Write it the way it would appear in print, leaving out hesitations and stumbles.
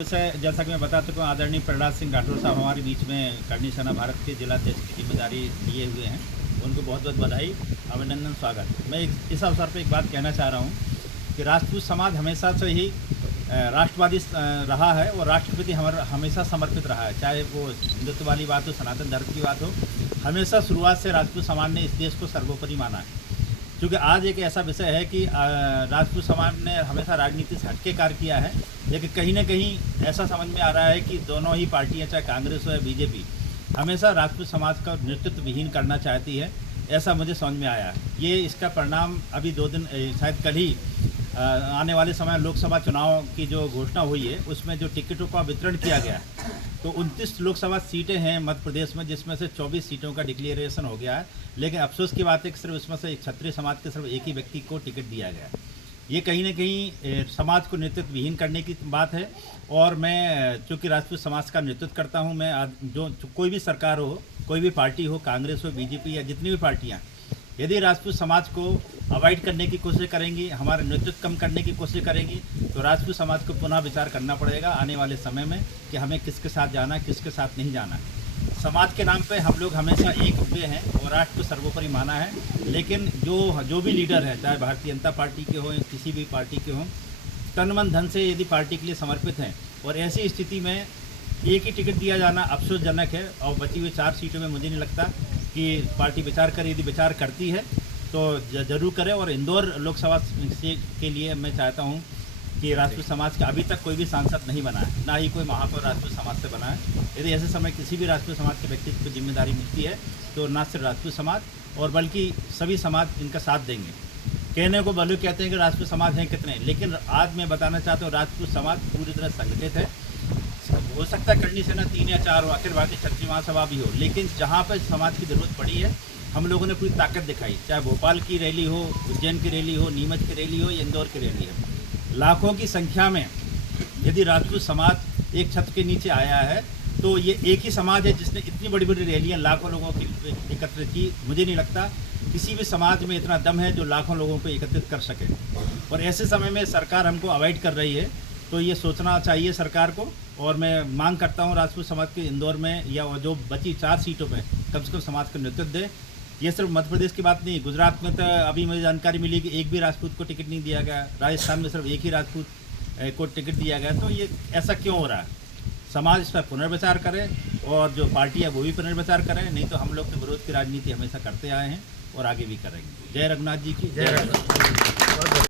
जैसा कि मैं बता चुका हूँ, आदरणीय प्रहलाद सिंह राठौर साहब हमारे बीच में करणी सेना भारत के जिलाध्यक्ष की जिम्मेदारी लिए हुए हैं। उनको बहुत बहुत बधाई, अभिनंदन, स्वागत। मैं इस अवसर पर एक बात कहना चाह रहा हूँ कि राजपूत समाज हमेशा से ही राष्ट्रवादी रहा है और राष्ट्रप्रति हमेशा समर्पित रहा है। चाहे वो हिंदुत्व वाली बात हो, सनातन धर्म की बात हो, हमेशा शुरुआत से राजपूत समाज ने इस देश को सर्वोपरि माना है। क्योंकि आज एक ऐसा विषय है कि राजपूत समाज ने हमेशा राजनीति से हटके कार्य किया है, लेकिन कहीं ना कहीं ऐसा समझ में आ रहा है कि दोनों ही पार्टियां, चाहे कांग्रेस हो या बीजेपी, हमेशा राजपूत समाज का नेतृत्व विहीन करना चाहती है। ऐसा मुझे समझ में आया। ये इसका परिणाम अभी 2 दिन, शायद कल ही आने वाले समय लोकसभा चुनाव की जो घोषणा हुई है, उसमें जो टिकटों का वितरण किया गया है, तो 29 लोकसभा सीटें हैं मध्य प्रदेश में, जिसमें से 24 सीटों का डिक्लेरेशन हो गया है। लेकिन अफसोस की बात है कि सिर्फ इसमें से एक क्षत्रिय समाज के सिर्फ एक ही व्यक्ति को टिकट दिया गया है। ये कहीं ना कहीं समाज को नेतृत्व विहीन करने की बात है। और मैं चूँकि राजपूत समाज का नेतृत्व करता हूँ, मैं जो कोई भी सरकार हो, कोई भी पार्टी हो, कांग्रेस हो, बीजेपी या जितनी भी पार्टियाँ, यदि राजपूत समाज को अवॉइड करने की कोशिश करेंगी, हमारा नेतृत्व कम करने की कोशिश करेंगी, तो राजपूत समाज को पुनः विचार करना पड़ेगा आने वाले समय में कि हमें किसके साथ जाना है, किसके साथ नहीं जाना है। समाज के नाम पे हम लोग हमेशा एक हुए हैं और राष्ट्र को सर्वोपरि माना है। लेकिन जो भी लीडर है, चाहे भारतीय जनता पार्टी के हों या किसी भी पार्टी के हों, तन मन धन से यदि पार्टी के लिए समर्पित हैं, और ऐसी स्थिति में एक ही टिकट दिया जाना अफसोसजनक है। और बची हुई 4 सीटों में मुझे नहीं लगता कि पार्टी विचार करे। यदि विचार करती है तो जरूर करे। और इंदौर लोकसभा के लिए मैं चाहता हूं कि राजपूत समाज का अभी तक कोई भी सांसद नहीं बना है, ना ही कोई महापौर राजपूत समाज से बना है। यदि ऐसे समय किसी भी राजपूत समाज के व्यक्तित्व को जिम्मेदारी मिलती है, तो न सिर्फ राजपूत समाज और बल्कि सभी समाज इनका साथ देंगे। कहने को भले कहते हैं कि राजपूत समाज हैं कितने, लेकिन आज मैं बताना चाहता हूँ राजपूत समाज पूरी तरह संगठित है। हो सकता है करणी सेना 3 या 4 हो, आखिर बाकी क्षत्रिय महासभा भी हो, लेकिन जहाँ पर समाज की जरूरत पड़ी है, हम लोगों ने पूरी ताकत दिखाई। चाहे भोपाल की रैली हो, उज्जैन की रैली हो, नीमच की रैली हो या इंदौर की रैली हो, लाखों की संख्या में यदि राजपूत समाज एक छत के नीचे आया है, तो ये एक ही समाज है जिसने इतनी बड़ी बड़ी रैलियाँ लाखों लोगों की एकत्रित की। मुझे नहीं लगता किसी भी समाज में इतना दम है जो लाखों लोगों को एकत्रित कर सके। और ऐसे समय में सरकार हमको अवॉइड कर रही है, तो ये सोचना चाहिए सरकार को। और मैं मांग करता हूँ राजपूत समाज के इंदौर में या जो बची 4 सीटों में कम से कम समाज को नेतृत्व दे। ये सिर्फ मध्य प्रदेश की बात नहीं, गुजरात में तो अभी मुझे जानकारी मिली कि एक भी राजपूत को टिकट नहीं दिया गया। राजस्थान में सिर्फ एक ही राजपूत को टिकट दिया गया। तो ये ऐसा क्यों हो रहा है? समाज इस पर पुनर्विचार करे और जो पार्टी है वो भी पुनर्विचार करें। नहीं तो हम लोग तो विरोध की राजनीति हमेशा करते आए हैं और आगे भी करेंगे। जय रघुनाथ जी की जय।